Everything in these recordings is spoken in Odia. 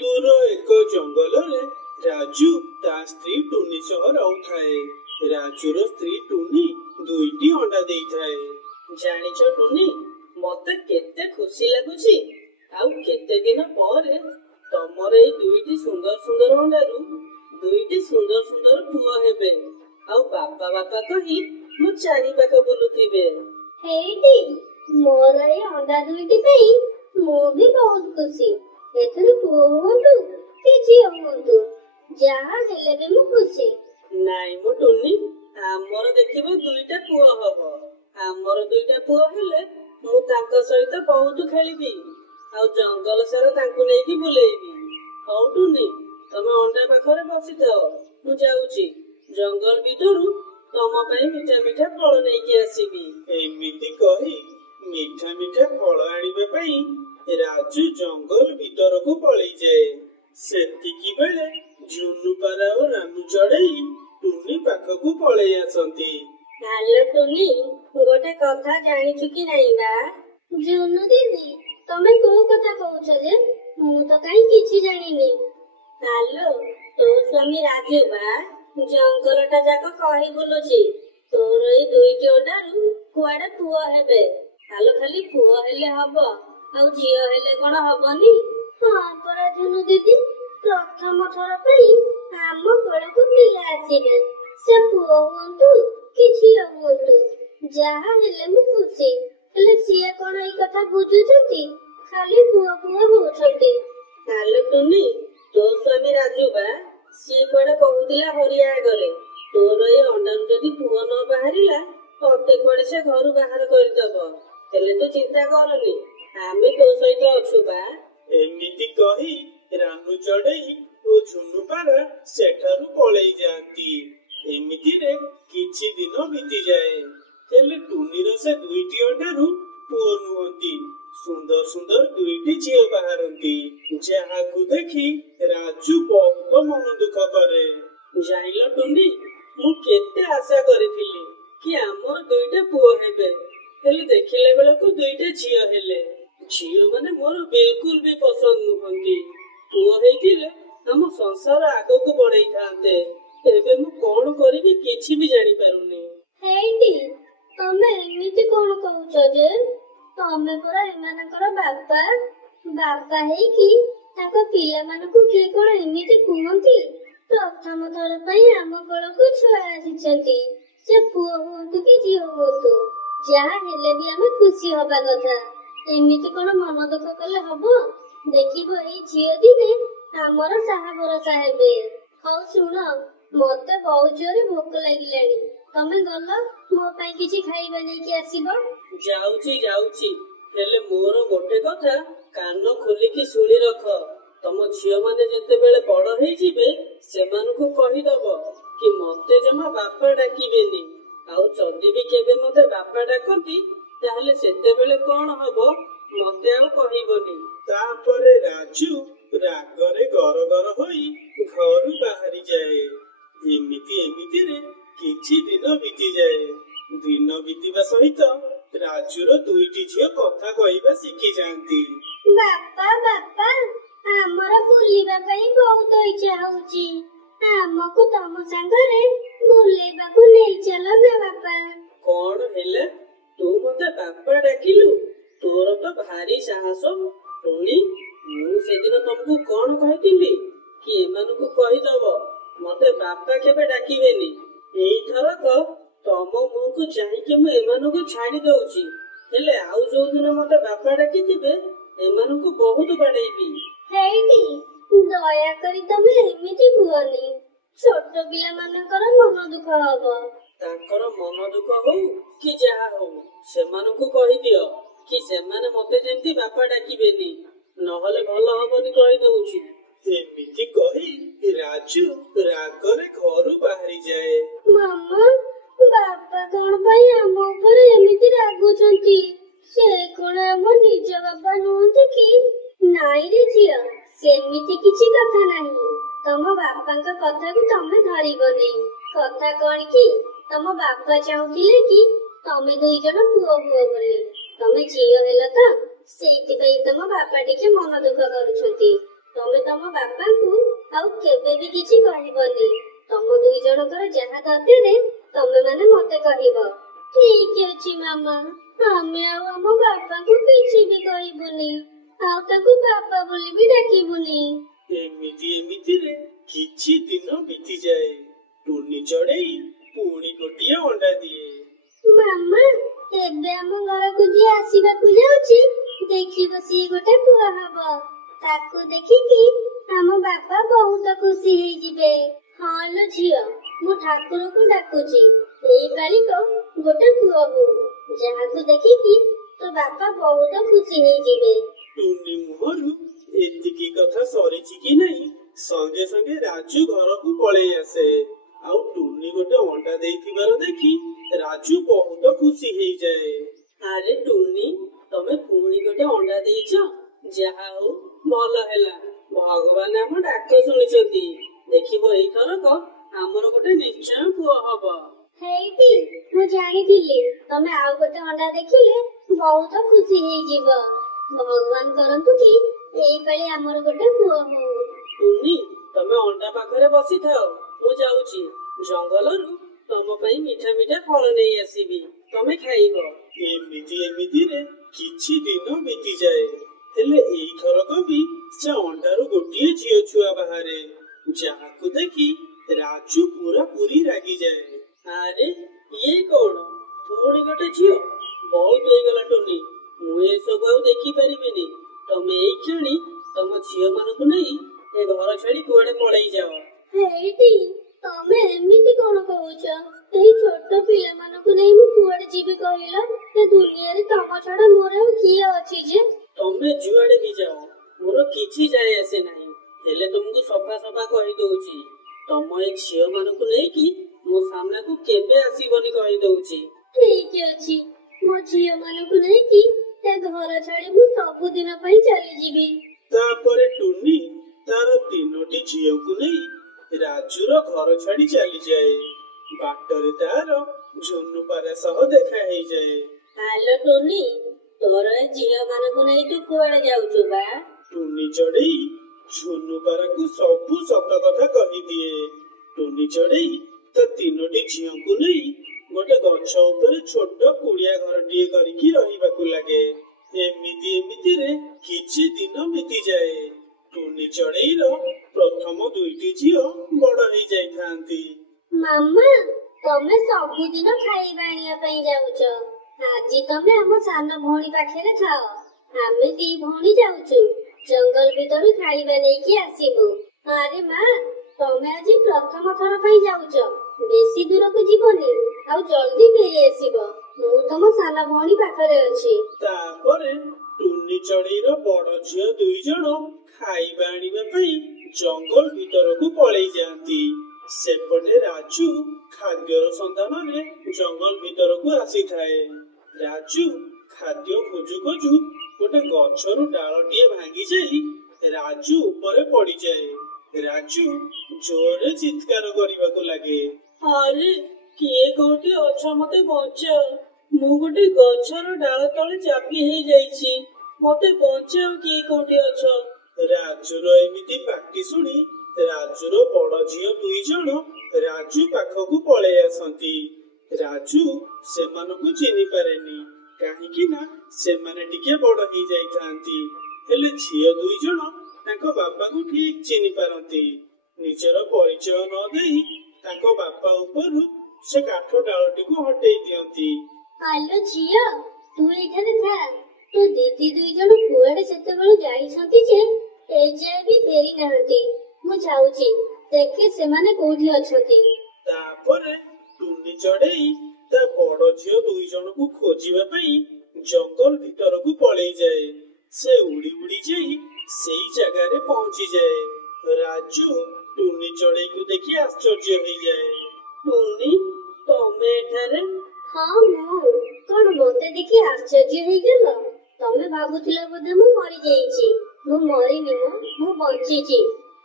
दूर एक जंगल रे राजू ता स्त्री टुनी सह रहुथाए। राजूर स्त्री टुनी दुईटी अंडा देइथाए। जानिछ टुनी मते केते खुशी लागुची आउ केते दिन परे तमर एई दुईटी सुंदर सुंदर अंडारू दुईटी सुंदर सुंदर पुआ हेबे आउ बापा बापा कही मो चारि पाख बुलुथिबे। हेइटी मोर ए अंडा दुईटी पई मो भी बहुत खुशी। एथरे पुआ हुंतु कि झियो हुंतु जहा हेले भी मु खुशी। नाइ मो टुनी आमर देखिबो दुईटा पुआ हबो। आमर दुईटा पुआ हेले मु तांको सहित बहुत खेलिबी आउ जंगल सारा तांको नेकी बुलेइबी। हौ टुनी तमे अंडा पाखरे बसिथाओ मु जाउची जंगल भितरु तम पई मिठा मिठा फल नेकी आसीबी। एमिति कही मिठा मिठा फल आनिबे पई राजू जंगल भीतर को पळई जाए। सेतिकी बेले जुनुपारा और रामू चढ़ई टुनी पाखकू पळई आसंती। हालो टुनी गोटे कथा जानिछु कि नहीं बा? जुनु दीदी तमे को कथा कहउछ जे मु तो काई किछि जानिनी। हालो तो स्वामी राजू बा जंगलटा जाक कहि बुलुची तोर ए दुईटी ओडारू कुआडे पुआ हेबे। हालो खाली पुआ हेले हबो आउ झियो हेले कोन हबनी? हां परा जुनु दीदी प्रथम थर पई आम कोळकू पिला आसीबे। से पुआ हुंतु कि झियो हुंतु जहा हेले मु खुशी। हेले सिए कोन ए कथा बुझुछंती खाली पुआ पुआ होछंती। हालो टुनी तो स्वामी राजू बा सिए कोडे कहउतिला हरिया गले तोर ए अंडारू जदी पुआ न बाहरिला तते कोडे से घरु बाहर करि दबो। हेले तो चिंता करनी आमे तो सहित अछु बा। एमिति कही रामू चढ़ई ओ झुनुपारा सेठारू पळई जांती। एमिति रे किछि दिन बीती जाए। हेले टुनीर से दुईटी अंडारू पुआ नुहंती। सुंदर सुंदर दुईटी झियो बाहरंती। जाहाकू देखी राजू बहुत मन दुख करे। जाइलो टुनी मु केते आशा करिथिली कि हमर दुईटा पुआ हेबे हेले देखिले बेलको दुईटा झियो हेले। झियो माने मोर बिल्कुल भी पसंद नुहंती। पुआ हेतिले हम संसार आगको बढ़ई थांते। एबे मु कोन करिबी किछि भी जानि पारुनी। हेइटी तमे एमिति कोन कहउछ जे तमे परा एमानकर बापा बापा हेई कि ताको पिला मानकू के कोन एमिति कुहंती? प्रथम थर पई आम कोळकू छुआ आसीचंती। से पुआ हुंतु कि झियो हुंतु जहा हेले भी आमे खुशी हबा कथा। एमिति कोन मन दुख कले हबो? देखिबो एई झियो दिने हमर साहा भरोसा हेबे। हौ सुण मते बहुत जोरे भोक लागिलानी तमे गल्ला मो पई किछि खाइबा नै कि आसीबो। जाउची हेले मोर गोटे कथा कान खोलिकी सुनी रख। तम झियो माने जते बेले बड़ हेई जिबे सेमानकू कहि दबो कि मते जमा बापा डाकिबेनी आउ जदी भी केबे मते बापा डाकंती ताहले सेते बेले कोन हबो मते आउ कहिबोनी। तापरे राजू रागरे गरगर होई घरु बाहरी जाए। एमिति रे किछि दिन बीती जाए। दिन बीतीबा सहित राजूर दुईटी झियो कथा कहिबा शिखि जांती। बापा बापा हमर बुलिबा पई बहुत इच्छा होउची। हमकू तम संगरे बुलेबाकू नै चलो ना बापा। कोन हेले तू मते बापा डाकिलु? तोर तो भारी साहस टुनी। मु सेदिन तुमको कोन कहितिली कि एमानकू कहि दबो मते बापा केबे डाकिबेनी। एई थरक तम मुंहकू चाहि मु एमानकू छाड़ी दउची। हेले आउ जो दिन मते बापा डाकिथिबे एमानकू बहुत बाडैबी। हेइटी दया करी तमे एमिति कुहनी। छोट पिला मानकर मन दुख हबो। तांकर मन दुख हो कि जहा हो सेमानकू कहि दियो कि सेमाने मते जेंती बापा डाकिबेनी नहले भलो हबनी कहि दउची। एमिति कही राजू रागरे घरु बाहरी जाए। मामा बापा कोन पई हम ऊपर एमिति रागुचंती? से कोन हम निज बापा नुहंती कि? नाइ रे झियो सेमिति किछि कथा नाही। तम बापांक कथा को तमे धरिबनी। कथा कोन कि तम बापा चाहुथिले कि तमे दुई जण पुओ हुओ बोली। तमे झियो हेला त सेति पई तम बापा टिके मन दुख करूछंती। ତମେ ତମ ବାପାଙ୍କୁ ଆଉ କେବେ ବି କିଛି କହିବନି। ତମ ଦୁଇ ଜଣଙ୍କର ଯାହା ଦରକାର ତମେ ମାନେ ମତେ କହିବ। ଠିକ ଅଛି ମାମା, ଆମେ ଆଉ ଆମ ବାପାଙ୍କୁ କିଛି ବି କହିବୁନି, ଆଉ ତାଙ୍କୁ ବାପା ବୋଲି ବି ଡାକିବୁନି। ଏମିତିରେ କିଛି ଦିନ ବିତିଯାଏ। ଟୁନି ଚଢେଇ ପୁଣି ଗୋଟିଏ ଅଣ୍ଡା ଦିଏ। ମାମା, ଏବେ ଆମ ଘରକୁ ଯିଏ ଆସିବାକୁ ଯାଉଛି ଦେଖିବ ସିଏ ଗୋଟେ ପୁଅ ହବ। ତାକୁ ଦେଖିକି ଆମ ବାପା ବହୁତ ଖୁସି ହେଇଯିବେ। ହଁ ଲୋ ଝିଅ, ମୁଁ ଠାକୁରଙ୍କୁ ଡାକୁଛି ଏଇ ପାଳିକ ଗୋଟେ ପୁଅ ହଉ, ଯାହାକୁ ଦେଖିକି ତୋ ବାପା ବହୁତ ଖୁସି ହେଇଯିବେ। ଟୁନି ମୁହଁରୁ ଏତିକି କଥା ସରିଛି କି ନାହିଁ, ସଙ୍ଗେ ସଙ୍ଗେ ରାଜୁ ଘରକୁ ପଳେଇ ଆସେ। ଆଉ ଟୁନି ଗୋଟେ ଅଣ୍ଡା ଦେଇଥିବାର ଦେଖି ରାଜୁ ବହୁତ ଖୁସି ହେଇଯାଏ। ଆରେ ଟୁନି, ତମେ ପୁଣି ଗୋଟେ ଅଣ୍ଡା ଦେଇଛ। ଯାହା ହଉ ଭଲ ହେଲା, ଭଗବାନ ଆମ ଡାକ ଶୁଣିଛନ୍ତି। ଦେଖିବ ଏଇଥରକ ଆମର ଗୋଟେ ନିଶ୍ଚୟ ପୁଅ ହବ। ହେଇଟି, ମୁଁ ଜାଣିଥିଲି ତମେ ଆଉ ଗୋଟେ ଅଣ୍ଡା ଦେଖିଲେ ବହୁତ ଖୁସି ହେଇଯିବ। ଭଗବାନ କରନ୍ତୁ କି ଏଇ ପାଳି ଆମର ଗୋଟେ ପୁଅ ହଉ। ଟୁନି, ତମେ ଅଣ୍ଡା ପାଖରେ ବସିଥାଅ, ମୁଁ ଯାଉଛି ଜଙ୍ଗଲରୁ ତମ ପାଇଁ ମିଠା ମିଠା ଫଳ ନେଇ ଆସିବି, ତମେ ଖାଇବ। ଏମିତିରେ କିଛି ଦିନ ବିତିଯାଏ। ହେଲେ ଏଇଥରକ ବି ସେ ଅଣ୍ଡାରୁ ଗୋଟିଏ ଝିଅ ଛୁଆ ବାହାରେ, ଯାହାକୁ ଦେଖି ରାଜୁ ପୁରା ପୁରି ରାଗିଯାଏ। ଆରେ ଇଏ କଣ, ପୁଣି ଗୋଟେ ଝିଅ? ବହୁତ ହେଇଗଲା ଟୁନି, ମୁଁ ଏସବୁ ଆଉ ଦେଖିପାରିବିନି। ତମେ ଏଇ କ୍ଷଣି ତମ ଝିଅ ମାନଙ୍କୁ ନେଇ ଏ ଘର ଛାଡି କୁଆଡେ ପଳେଇ ଯାଅ। ହେଇଟି, ତମେ ଏମିତି କଣ କହୁଛ? ଏଇ ଛୋଟ ପିଲାମାନଙ୍କୁ ନେଇ ମୁଁ କୁଆଡେ ଯିବି କହିଲ? ଏ ଦୁନିଆରେ ତମ ଛଡା ମୋର ଆଉ କିଏ ଅଛି ଯେ? ତମେ ଯୁଆଡେ ବି ଯାଅ, ମୋର କିଛି ଯାଏ ଆସେ ନାହିଁ। ହେଲେ ତୁମକୁ ସଫା ସଫା କହିଦଉଛି, ତମ ଏ ଝିଅ ମାନଙ୍କୁ ନେଇକି ମୋ ସାମ୍ନାକୁ କେବେ ଆସିବନି କହିଦଉଛି। ଠିକ ଅଛି, ମୋ ଝିଅ ମାନଙ୍କୁ ନେଇକି ଏ ଘର ଛାଡି ମୁଁ ସବୁଦିନ ପାଇଁ ଚାଲିଯିବି। ତାପରେ ଟୁନି ତାର 3ଟି ଝିଅଙ୍କୁ ନେଇ ରାଜୁର ଘର ଛାଡି ଚାଲିଯାଏ। ବାଟରେ ତାର ଝୁନୁପାରା ସହ ଦେଖା ହେଇଯାଏ। ହାଲୋ ଟୁନି, ତୋର ଏ ଝିଅ ମାନଙ୍କୁ ନେଇ ତୁ କୁଆଡେ ଯାଉଛୁ ବା? ଟୁନି ଚଢେଇ ଝୁନୁପାରାକୁ ସବୁ ସତ କଥା କହିଦିଏ। ଟୁନି ଚଢେଇ ତା 3ଟି ଝିଅଙ୍କୁ ନେଇ ଗୋଟେ ଗଛ ଉପରେ ଛୋଟ କୁଡିଆ ଘରଟିଏ କରିକି ରହିବାକୁ ଲାଗେ। ଏମିତିରେ କିଛି ଦିନ ବିତିଯାଏ। ଟୁନି ଚଢେଇର ପ୍ରଥମ 2ଟି ଝିଅ ବଡ ହେଇଯାଇଥାନ୍ତି। ମାମା, ତମେ ସବୁଦିନ ଖାଇବା ଆଣିବା ପାଇଁ ଯାଉଛ। ଆଜି ତମେ ଆମ ସାନ ଭଉଣୀ ପାଖରେ ଥାଅ, ଆମେ 2 ଭଉଣୀ ଯାଉଛୁ ଜଙ୍ଗଲ ଭିତରୁ ଖାଇବା ନେଇକି ଆସିବୁ। ଆରେ ମା, ତମେ ଆଜି ପ୍ରଥମ ଥର ପାଇଁ ଯାଉଛ, ବେଶୀ ଦୂରକୁ ଯିବନି, ଆଉ ଜଲ୍ଦି ଫେରି ଆସିବ। ମୁଁ ତମ ସାନ ଭଉଣୀ ପାଖରେ ଅଛି। ତାପରେ ଟୁନି ଚଢେଇର ବଡ ଝିଅ 2 ଜଣ ଖାଇବା ଆଣିବା ପାଇଁ ଜଙ୍ଗଲ ଭିତରକୁ ପଳେଇ ଯାଆନ୍ତି। ସେପଟେ ରାଜୁ ଖାଦ୍ୟର ସନ୍ଧାନରେ ଜଙ୍ଗଲ ଭିତରକୁ ଆସିଥାଏ। ରାଜୁ ଖାଦ୍ୟ ଖୋଜୁ ଖୋଜୁ ଗୋଟେ ଗଛରୁ ଡାଳଟିଏ ଭାଙ୍ଗି ଯାଇ ରାଜୁ ଉପରେ ପଡିଯାଏ। ରାଜୁ ଜୋରରେ ଚିତ୍କାର କରିବାକୁ ଲାଗେ। ଆରେ କିଏ କୋଉଠି ଅଛ, ମତେ ବଞ୍ଚାଅ। ମୁଁ ଗୋଟେ ଗଛର ଡାଳ ତଳେ ଚାପି ହେଇଯାଇଛି, ମତେ ବଞ୍ଚାଅ, କିଏ କୋଉଠି ଅଛ? ରାଜୁର ଏମିତି ପାଟି ଶୁଣି ରାଜୁର ବଡ ଝିଅ 2 ଜଣ ରାଜୁ ପାଖକୁ ପଳେଇ ଆସନ୍ତି। ରାଜୁ ସେମାନଙ୍କୁ ଚିହ୍ନି ପାରେନି, କାହିଁକି ନା ସେମାନେ ଟିକେ ବଡ ହେଇଯାଇଥାନ୍ତି। ହେଲେ ଝିଅ 2 ଜଣ ତାଙ୍କ ବାପାକୁ ଠିକ ଚିହ୍ନି ପାରନ୍ତି। ନିଜର ପରିଚୟ ନ ଦେଇ ତାଙ୍କ ବାପା ଉପରୁ ସେ କାଠ ଡାଳଟିକୁ ହଟେଇ ଦିଅନ୍ତି। ହାଲୋ ଝିଅ, ତୁ ଏଇଠାରେ ଥା। ତୋ ଦିଦି 2 ଜଣ କୁଆଡେ ସେତେବେଳୁ ଯାଇଛନ୍ତି ଯେ ଏଯାଏ ବି ଫେରି ନାହାନ୍ତି। ମୁଁ ଯାଉଛି, ଦେଖେ ସେମାନେ କୋଉଠି ଅଛନ୍ତି। ତାପରେ ଟୁନି ଚଢେଇ ତା ବଡ ଝିଅ 2 ଜଣଙ୍କୁ ଖୋଜିବା ପାଇଁ ଜଙ୍ଗଲ ଭିତରକୁ ପଳେଇ ଯାଏ। ସେ ଉଡି ଉଡି ଯାଇ ସେଇ ଜାଗାରେ ପହଞ୍ଚିଯାଏ। ରାଜୁ ଟୁନି ଚଢେଇକୁ ଦେଖି ଆଶ୍ଚର୍ଯ୍ୟ ହେଇଯାଏ। ଟୁନି, ତମେ ଏଠାରେ? ହଁ, ମୁଁ କଣ ମତେ ଦେଖି ଆଶ୍ଚର୍ଯ୍ୟ ହେଇଗଲ? ତମେ ଭାବୁଥିଲ ବୋଧେ ମୁଁ ମରିଯାଇଛି। ମୁଁ ମରିନି, ମୁଁ ବଞ୍ଚିଛି।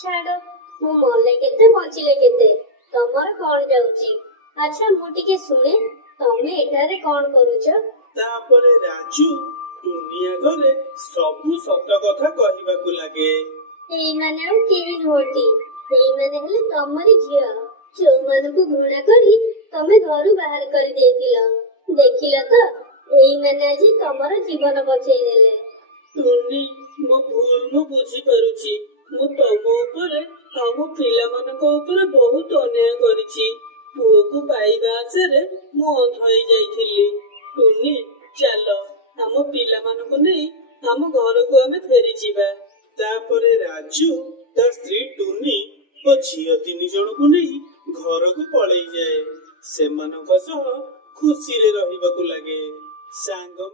ଛାଡ, ମୁଁ ମଲେ କେତେ ବଞ୍ଚିଲେ କେତେ, ତମର କଣ ଯାଉଛି? ଆଚ୍ଛା, ମୁଁ ଟିକେ ଶୁଣେ, ତମେ ଏଠାରେ କଣ କରୁଛ? ତାପରେ ରାଜୁ ଟୁନି ଆଗରେ ସବୁ ସତ କଥା କହିବାକୁ ଲାଗେ। ଏଇମାନେ ଆଉ କେହି ନୁହନ୍ତି, ଏଇମାନେ ହେଲେ ତମରି ଝିଅ, ଯୋଉମାନଙ୍କୁ ଘୃଣା କରି ତମେ ଘରୁ ବାହାର କରିଦେଇଥିଲ। ଦେଖିଲ ତ, ଏଇମାନେ ଆଜି ତମର ଜୀବନ ବଞ୍ଚେଇ ଦେଲେ। ଟୁନି, ମୋ ଭୁଲ ମୁଁ ବୁଝିପାରୁଛି। ମୁଁ ତମ ଉପରେ ଆଉ ମୋ ପିଲାମାନଙ୍କ ଉପରେ ବହୁତ ଅନ୍ୟାୟ କରିଛି। ପୁଅକୁ ପାଇବା ଆଶାରେ ମୁଁ ଅନ୍ଧ ହେଇଯାଇଥିଲି। ଟୁନି, ଚାଲ ଆମ ପିଲାମାନଙ୍କୁ ନେଇ ଆମ ଘରକୁ ଆମେ ଫେରିଯିବା। ତାପରେ ରାଜୁ ତା ସ୍ତ୍ରୀ ଟୁନି ଓ ଝିଅ 3 ଜଣଙ୍କୁ ନେଇ ଘରକୁ ପଳେଇ ଯାଏ। ସେମାନଙ୍କ ସହ ଖୁସିରେ ରହିବାକୁ ଲାଗେ। ସାଙ୍ଗ